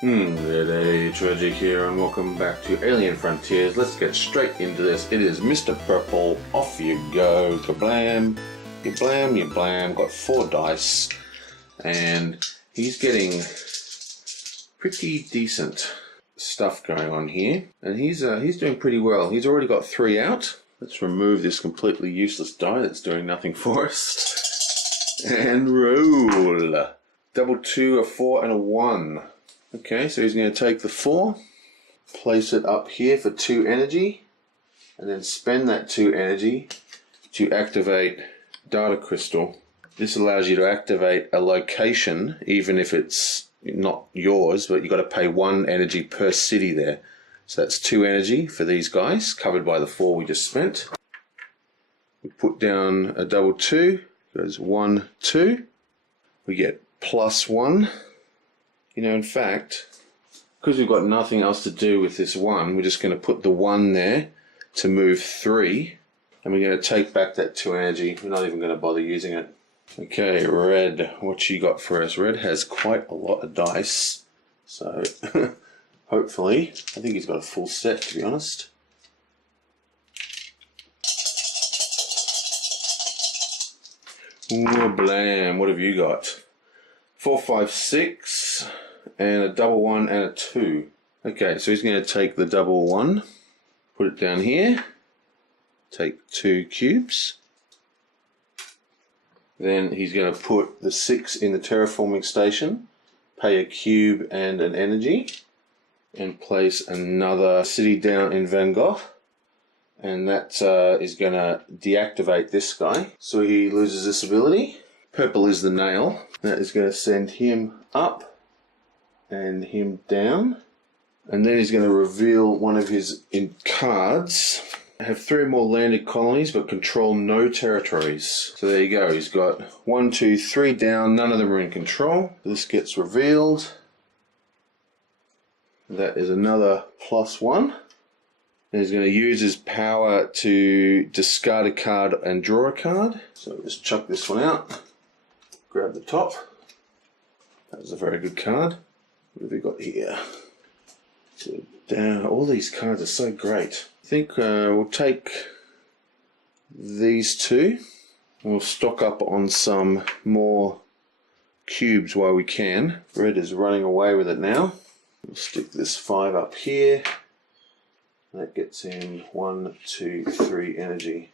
G'day, Tragic here, and welcome back to Alien Frontiers. Let's get straight into this. It is Mr. Purple. Off you go. Kablam. You blam, you blam. Got 4 dice. And he's getting pretty decent stuff going on here. And he's doing pretty well. He's already got 3 out. Let's remove this completely useless die that's doing nothing for us. And roll. Double 2, a 4, and a 1. Okay, so he's going to take the 4, place it up here for 2 energy, and then spend that 2 energy to activate Data Crystal. This allows you to activate a location, even if it's not yours, but you've got to pay 1 energy per city there. So that's 2 energy for these guys, covered by the 4 we just spent. We put down a double 2, goes 1, 2. We get +1. You know, in fact, because we've got nothing else to do with this 1, we're just going to put the 1 there to move 3. And we're going to take back that 2 energy. We're not even going to bother using it. Okay, Red, what you got for us? Red has quite a lot of dice. So, hopefully, I think he's got a full set, to be honest. Blam, what have you got? 4, 5, 6. And a double 1 and a 2. Okay, so he's going to take the double 1, put it down here, take 2 cubes. Then he's going to put the 6 in the terraforming station, pay a cube and an energy, and place another city down in Van Gogh. And that is going to deactivate this guy, so he loses this ability. Purple is the nail. That is going to send him up and him down, and then he's going to reveal one of his cards. Have 3 more landed colonies but control no territories. So there you go, he's got 1, 2, 3 down, none of them are in control. This gets revealed. That is another +1. And he's going to use his power to discard a card and draw a card. So just chuck this one out, grab the top. That was a very good card. What have we got here? So down, all these cards are so great. I think we'll take these 2 and we'll stock up on some more cubes while we can. Red is running away with it now. We'll stick this 5 up here. That gets him 1, 2, 3 energy.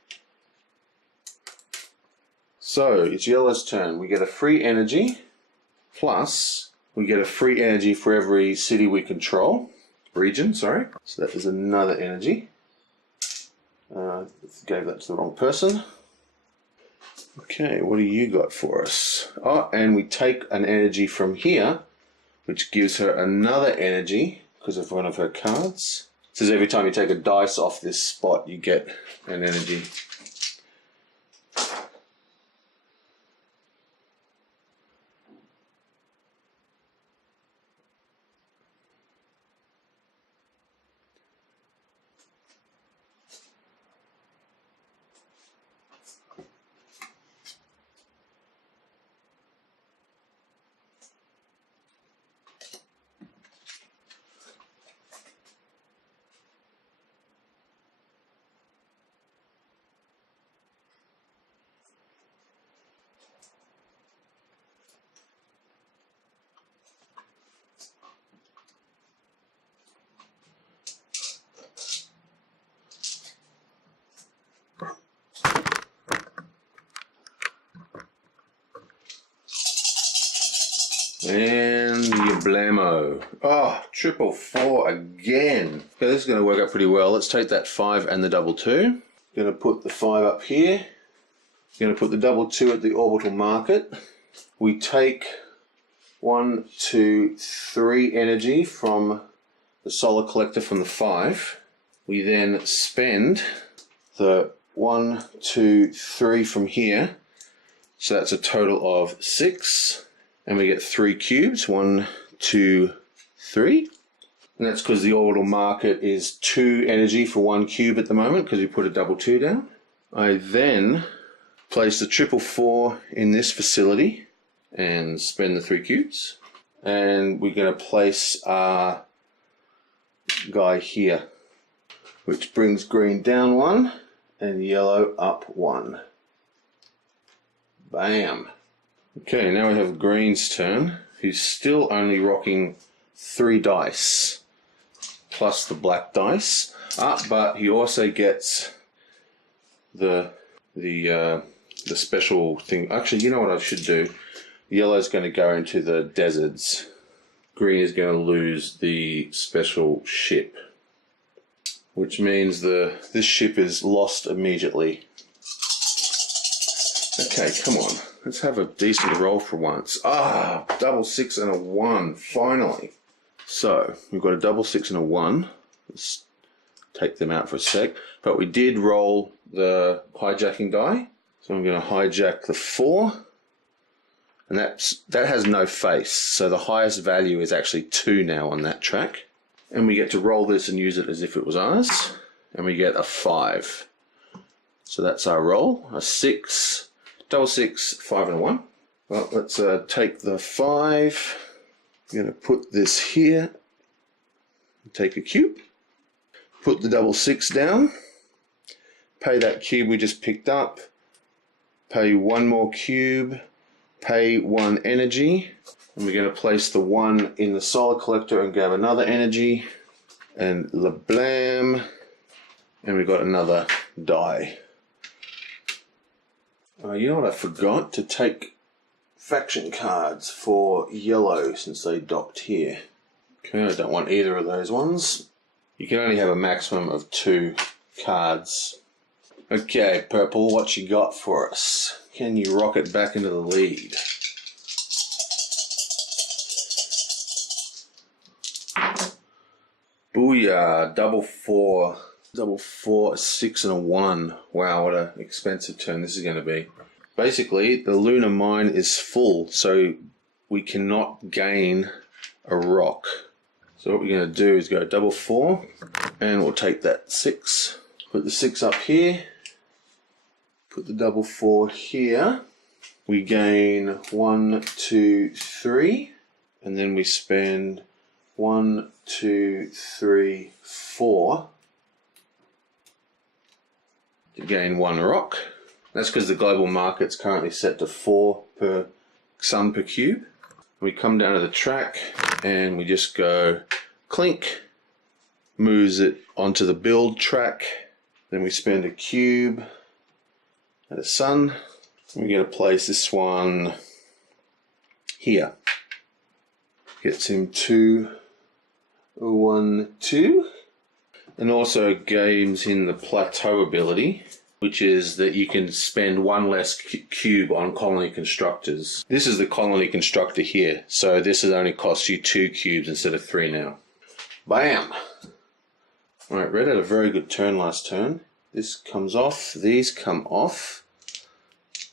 So it's yellow's turn. We get a free energy plus we get a free energy for every city we control. Region, sorry. So that is another energy. Gave that to the wrong person. Okay, what do you got for us? Oh, and we take an energy from here, which gives her another energy because of one of her cards. It says every time you take a dice off this spot, you get an energy. And your blammo. Oh, 4 again. Okay, this is going to work out pretty well. Let's take that 5 and the double 2. Going to put the 5 up here. Going to put the double 2 at the orbital market. We take 1, 2, 3 energy from the solar collector from the 5. We then spend the 1, 2, 3 from here. So that's a total of 6. And we get 3 cubes, 1, 2, 3. And that's because the orbital market is 2 energy for 1 cube at the moment because we put a double 2 down. I then place the 444 in this facility and spend the 3 cubes. And we're going to place our guy here, which brings green down 1 and yellow up 1. Bam. Okay, now we have green's turn. He's still only rocking 3 dice plus the black dice. But he also gets the special thing. Actually, you know what I should do? Yellow's going to go into the deserts. Green is going to lose the special ship, which means this ship is lost immediately. Okay, come on. Let's have a decent roll for once. Double 6 and a 1, finally. So, we've got a double 6 and a 1. Let's take them out for a sec. But we did roll the hijacking die. So I'm going to hijack the 4. And that has no face. So the highest value is actually 2 now on that track. And we get to roll this and use it as if it was ours. And we get a 5. So that's our roll. A 6, double 6, 5 and a 1. Well, let's take the 5. I'm going to put this here. Take a cube. Put the double 6 down. Pay that cube we just picked up. Pay 1 more cube. Pay 1 energy. And we're going to place the 1 in the solar collector and grab another energy. And LeBlam. And we've got another die. You know what, I forgot to take faction cards for yellow since they docked here. Okay, I don't want either of those ones. You can only have a maximum of 2 cards. Okay, purple, what you got for us? Can you rocket back into the lead? Booyah, double 4. Double 4, a 6 and a 1. Wow, what an expensive turn this is going to be. Basically, the lunar mine is full, so we cannot gain a rock. So what we're going to do is go double 4, and we'll take that 6. Put the 6 up here. Put the double 4 here. We gain 1, 2, 3, and then we spend 1, 2, 3, 4 to gain 1 rock. That's because the global market's currently set to 4 per sun per cube. We come down to the track and we just go clink, moves it onto the build track. Then we spend a cube at a sun. We're going to place this one here. Gets him 2, 1, 2. And also gains him the plateau ability, which is that you can spend 1 less cube on colony constructors. This is the colony constructor here, so this has only cost you 2 cubes instead of 3 now. Bam! Alright, Red had a very good turn last turn. This comes off, these come off,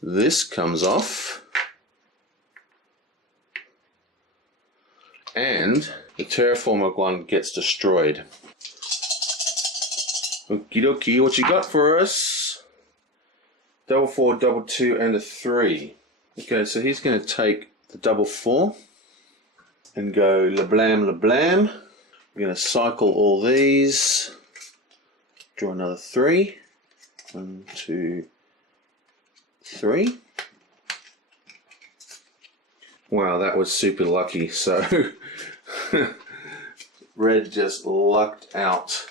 this comes off, and the terraformer one gets destroyed. Okie dokie, what you got for us? Double 4, double 2, and a 3. Okay, so he's going to take the double 4 and go LeBlam, LeBlam. We're going to cycle all these. Draw another 3. 1, 2, 3. Wow, that was super lucky. So Red just lucked out.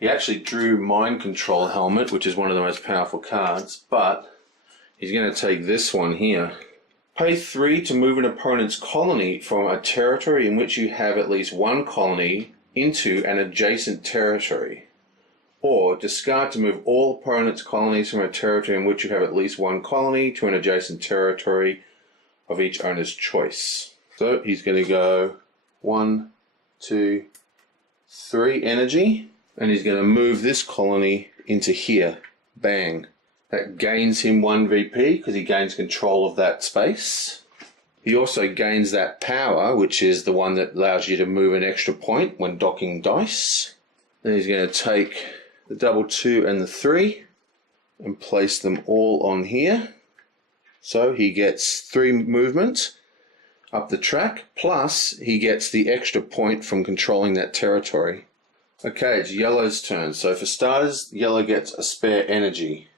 He actually drew Mind Control Helmet, which is one of the most powerful cards, but he's going to take this one here. Pay 3 to move an opponent's colony from a territory in which you have at least 1 colony into an adjacent territory. Or discard to move all opponent's colonies from a territory in which you have at least 1 colony to an adjacent territory of each owner's choice. So he's going to go 1, 2, 3 energy. And he's going to move this colony into here. Bang. That gains him 1 VP because he gains control of that space. He also gains that power, which is the one that allows you to move an extra point when docking dice. Then he's going to take the double 2 and the 3 and place them all on here. So he gets 3 movement. up the track, plus he gets the extra point from controlling that territory. Okay, it's yellow's turn. So for starters, yellow gets a spare energy.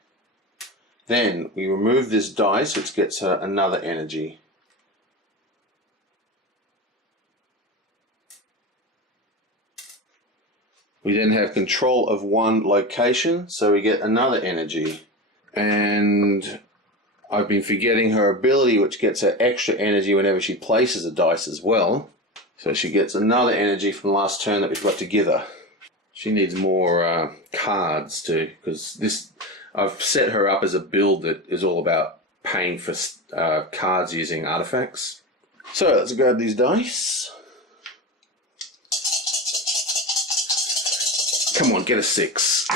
Then we remove this dice, which gets her another energy. We then have control of one location, so we get another energy. And I've been forgetting her ability, which gets her extra energy whenever she places a dice as well. So she gets another energy from the last turn that we've got to give her. She needs more cards too, because I've set her up as a build that is all about paying for cards using artifacts. So let's grab these dice. Come on, get a 6.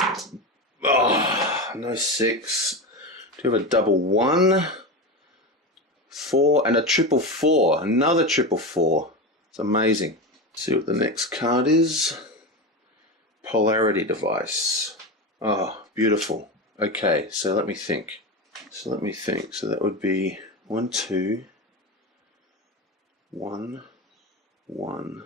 Oh, no 6. Do we have a double 1, 4, and a triple 4? Another triple 4. It's amazing. Let's see what the next card is. Polarity device. Oh, beautiful. Okay, so let me think. So that would be 1, 2, 1, 1.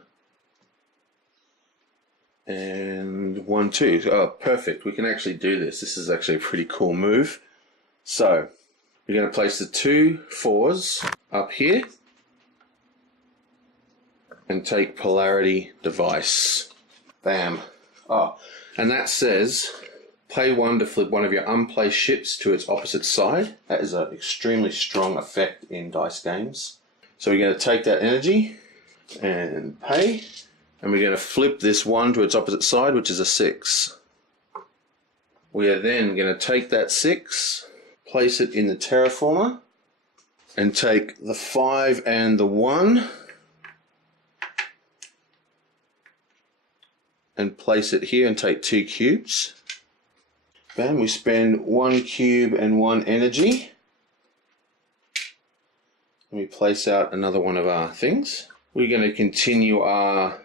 And 1, 2. Oh, perfect. We can actually do this. This is actually a pretty cool move. So, we're going to place the 2 4s up here and take polarity device. Bam. Oh, and that says pay 1 to flip one of your unplaced ships to its opposite side. That is an extremely strong effect in dice games. So we're going to take that energy and pay. And we're going to flip this 1 to its opposite side, which is a 6. We are then going to take that 6, place it in the terraformer, and take the 5 and the 1, and place it here and take 2 cubes. Bam, we spend 1 cube and 1 energy. And we place out another one of our things. We're going to continue our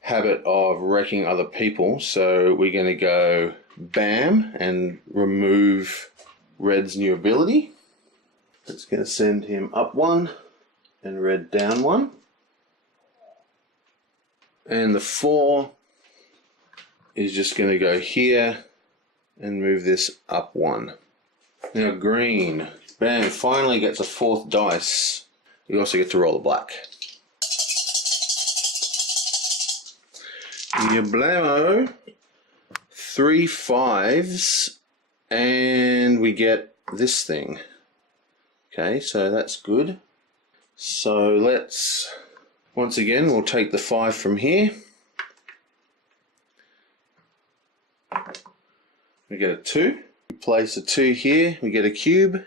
habit of wrecking other people, so we're going to go bam and remove red's new ability. It's going to send him up 1 and red down 1. And the 4 is just going to go here and move this up 1. Now green, bam, finally gets a 4th dice. You also get to roll a black. Yablamo, 3 5s, and we get this thing. Okay, so that's good. So let's, once again, we'll take the 5 from here. We get a 2. We place a 2 here, we get a cube.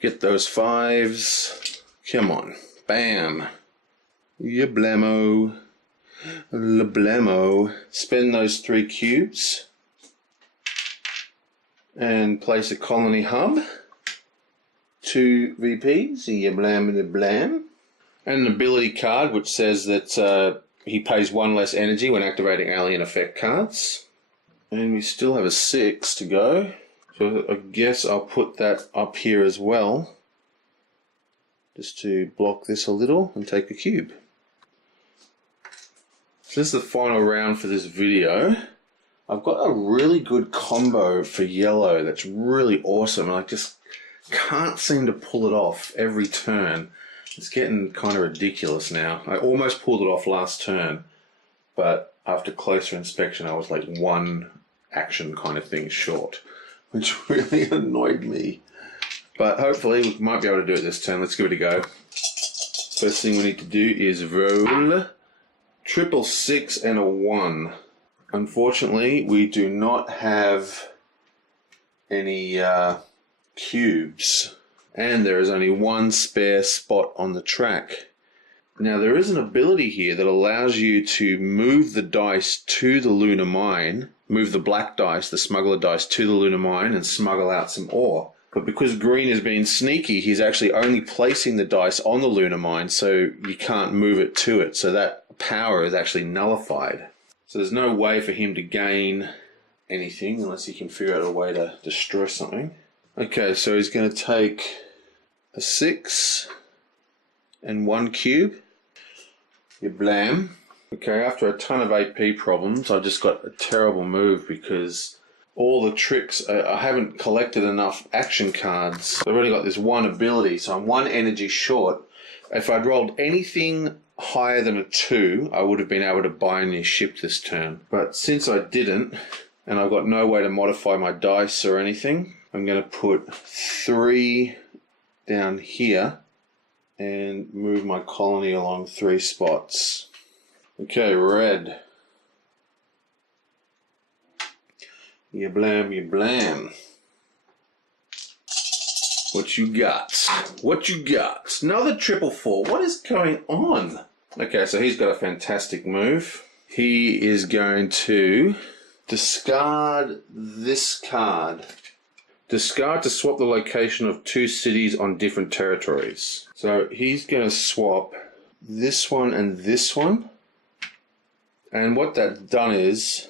Get those 5s. Come on, bam. Yablamo. Lablamo. Spend those 3 cubes and place a colony hub. 2 VPs, yablam and blam. And an ability card which says that he pays 1 less energy when activating alien effect cards. And we still have a 6 to go. So I guess I'll put that up here as well, just to block this a little and take a cube. So this is the final round for this video. I've got a really good combo for yellow that's really awesome, and I just can't seem to pull it off every turn. It's getting kind of ridiculous now. I almost pulled it off last turn, but after closer inspection I was like 1 action kind of thing short, which really annoyed me. But hopefully we might be able to do it this turn. Let's give it a go. First thing we need to do is roll 6 6 and a 1. Unfortunately, we do not have any cubes, and there is only 1 spare spot on the track. Now there is an ability here that allows you to move the dice to the lunar mine, move the black dice, the smuggler dice, to the lunar mine and smuggle out some ore. But because green is being sneaky, he's actually only placing the dice on the lunar mine, so you can't move it to it. So that power is actually nullified. So there's no way for him to gain anything unless he can figure out a way to destroy something. Okay, so he's going to take a 6, and 1 cube. You blam. Okay, after a ton of AP problems, I've just got a terrible move because all the tricks, I haven't collected enough action cards. I've only got this one ability, so I'm 1 energy short. If I'd rolled anything higher than a 2, I would have been able to buy a new ship this turn. But since I didn't, and I've got no way to modify my dice or anything, I'm going to put 3 down here and move my colony along 3 spots. Okay, red. You blam, you blam. What you got? What you got? Another 444. What is going on? Okay, so he's got a fantastic move. He is going to discard this card. Discard to swap the location of 2 cities on different territories. So he's going to swap this one and this one. And what that's done is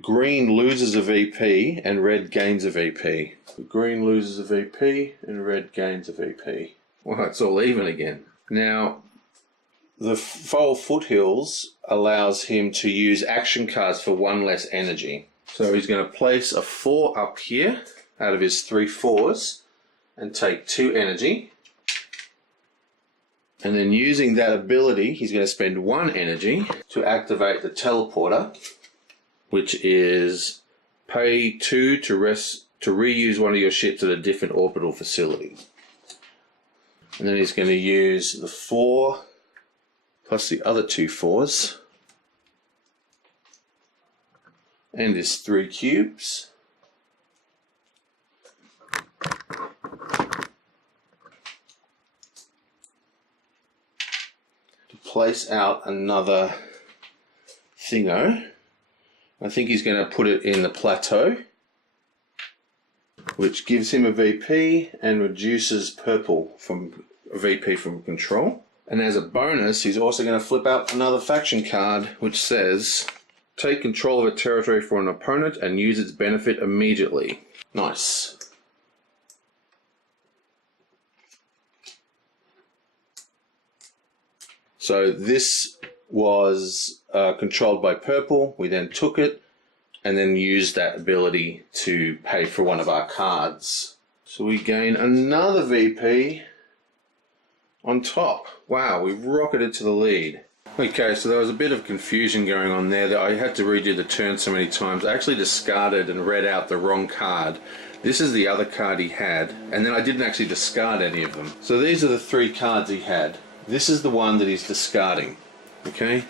green loses a VP and red gains a VP. Green loses a VP and red gains a VP. Well, it's all even again. Now, the Foal Foothills allows him to use action cards for 1 less energy. So he's going to place a 4 up here out of his 3 4s and take 2 energy. And then using that ability, he's going to spend 1 energy to activate the teleporter, which is pay 2 to reuse one of your ships at a different orbital facility. And then he's going to use the 4 plus the other 2 4s and his 3 cubes. Place out another thingo. I think he's going to put it in the plateau, which gives him a VP and reduces purple from a VP from control. And as a bonus, he's also going to flip out another faction card, which says, take control of a territory for an opponent and use its benefit immediately. Nice. So this was controlled by purple. We then took it and then used that ability to pay for one of our cards. So we gain another VP on top. Wow, we rocketed to the lead. Okay, so there was a bit of confusion going on there. That I had to redo the turn so many times. I actually discarded and read out the wrong card. This is the other card he had, and then I didn't actually discard any of them. So these are the 3 cards he had. This is the one that he's discarding, okay?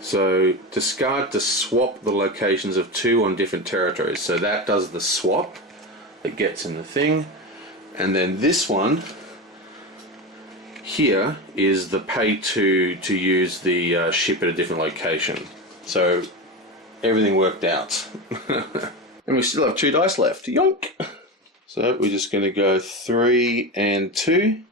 So discard to swap the locations of 2 on different territories. So that does the swap. It gets in the thing. And then this one here is the pay 2 to use the ship at a different location. So everything worked out. And we still have 2 dice left. Yoink! So we're just going to go 3 and 2.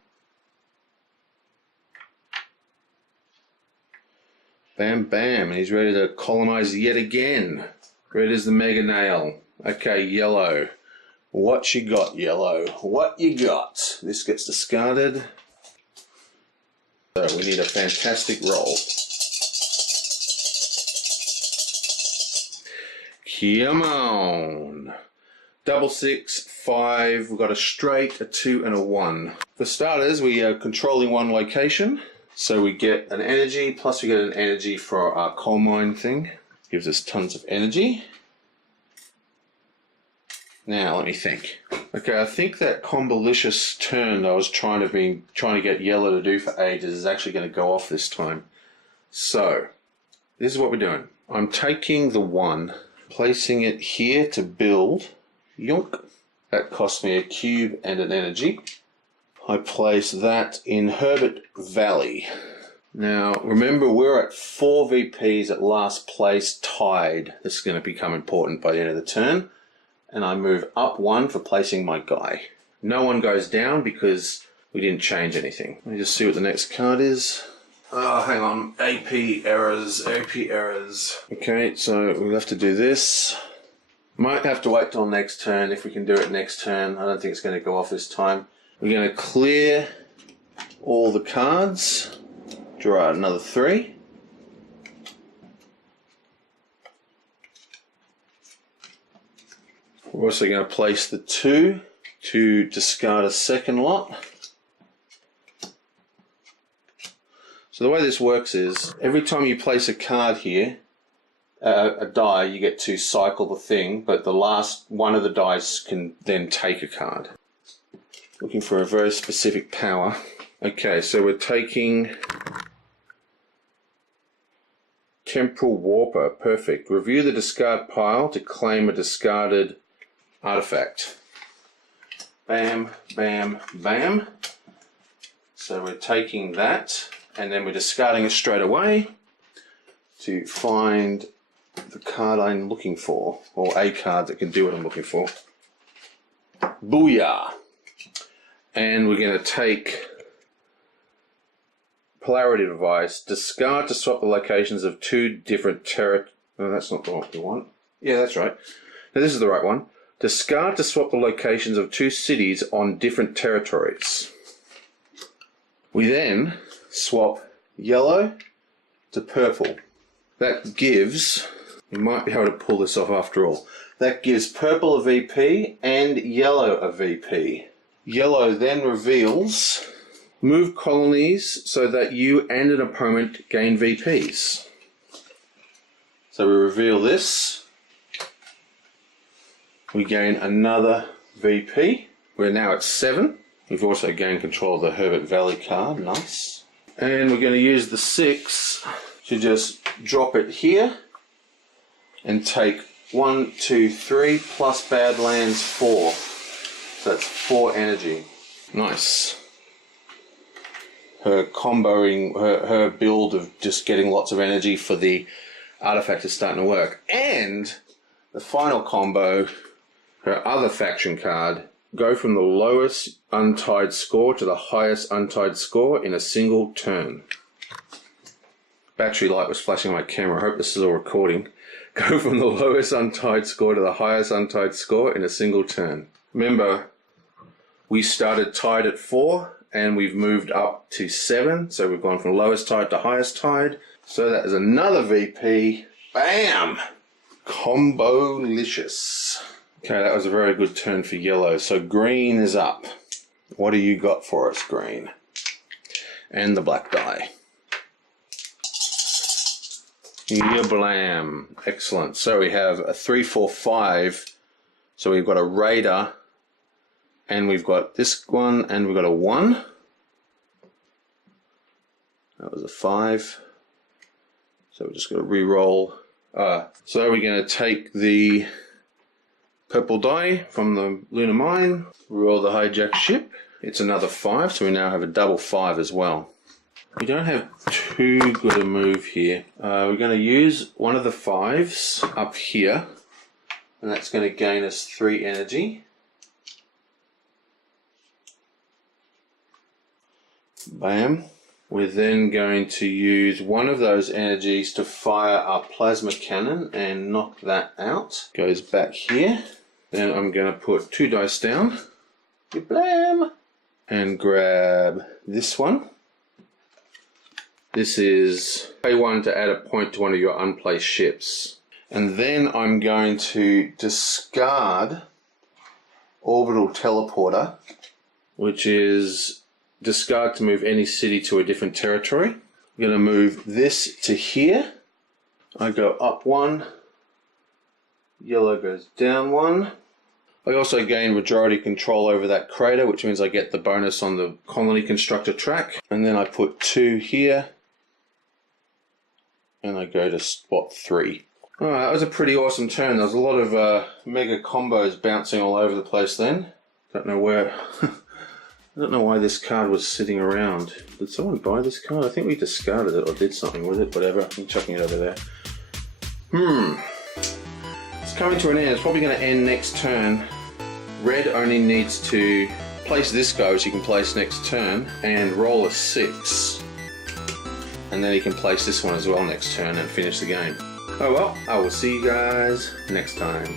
Bam, bam, and he's ready to colonize yet again. Red is the mega nail. Okay, yellow. What you got, yellow? What you got? This gets discarded. So we need a fantastic roll. Come on. Double 6, 5. We've got a straight, a 2, and a 1. For starters, we are controlling 1 location. So we get an energy, plus we get an energy for our coal mine thing. Gives us tons of energy. Now, let me think. Okay, I think that Combolicious turn that I was trying to get yellow to do for ages is actually going to go off this time. So, this is what we're doing. I'm taking the 1, placing it here to build. Yonk. That cost me a cube and an energy. I place that in Herbert Valley. Now, remember, we're at 4 VPs at last place, tied. This is going to become important by the end of the turn. And I move up 1 for placing my guy. No one goes down because we didn't change anything. Let me just see what the next card is. Oh, hang on. AP errors, AP errors. Okay, so we'll have to do this. Might have to wait till next turn if we can do it next turn. I don't think it's going to go off this time. We're going to clear all the cards. Draw out another 3. We're also going to place the 2 to discard a second lot. So the way this works is, every time you place a card here, a die, you get to cycle the thing, but the last one of the dice can then take a card. Looking for a very specific power. Okay, so we're taking Temporal Warper. Perfect. Review the discard pile to claim a discarded artifact. Bam, bam, bam. So we're taking that, and then we're discarding it straight away to find the card I'm looking for, or a card that can do what I'm looking for. Booyah! And we're going to take Polarity Device, discard to swap the locations of 2 different No, that's not the one we want. Yeah, that's right. Now this is the right one. Discard to swap the locations of 2 cities on different territories. We then swap yellow to purple. That gives, we might be able to pull this off after all, that gives purple a VP and yellow a VP. Yellow then reveals move colonies so that you and an opponent gain VPs. So we reveal this. We gain another VP. We're now at 7. We've also gained control of the Herbert Valley card. Nice. And we're going to use the 6 to just drop it here and take 1, 2, 3 plus Badlands 4. So that's 4 energy. Nice. Her comboing, her build of just getting lots of energy for the artifact is starting to work. And the final combo, her other faction card, go from the lowest untied score to the highest untied score in a single turn. Battery light was flashing on my camera. I hope this is all recording. Go from the lowest untied score to the highest untied score in a single turn. Remember, we started tied at 4 and we've moved up to 7. So we've gone from lowest tied to highest tied. So that is another VP. Bam! Combo-licious. Okay, that was a very good turn for yellow. So green is up. What do you got for us, green? And the black die. Yablam. Excellent. So we have a 3, 4, 5. So we've got a Raider, and we've got this one, and we've got a 1. That was a 5. So we're just going to re-roll. So we're going to take the purple die from the Lunar Mine, roll the hijack ship. It's another 5, so we now have a double 5 as well. We don't have too good a move here. We're going to use one of the 5s up here, and that's going to gain us 3 energy. Bam. We're then going to use one of those energies to fire our plasma cannon and knock that out. Goes back here. Then I'm going to put 2 dice down. Blam! And grab this one. This is pay 1 to add a point to one of your unplaced ships. And then I'm going to discard Orbital Teleporter, which is discard to move any city to a different territory. I'm going to move this to here. I go up 1. Yellow goes down 1. I also gain majority control over that crater, which means I get the bonus on the colony constructor track. And then I put 2 here. And I go to spot 3. Alright, that was a pretty awesome turn. There was a lot of mega combos bouncing all over the place then. Don't know where... I don't know why this card was sitting around. Did someone buy this card? I think we discarded it or did something with it. Whatever. I'm chucking it over there. It's coming to an end. It's probably going to end next turn. Red only needs to place this go, which he can place next turn, and roll a 6. And then he can place this one as well next turn and finish the game. Oh well, I will see you guys next time.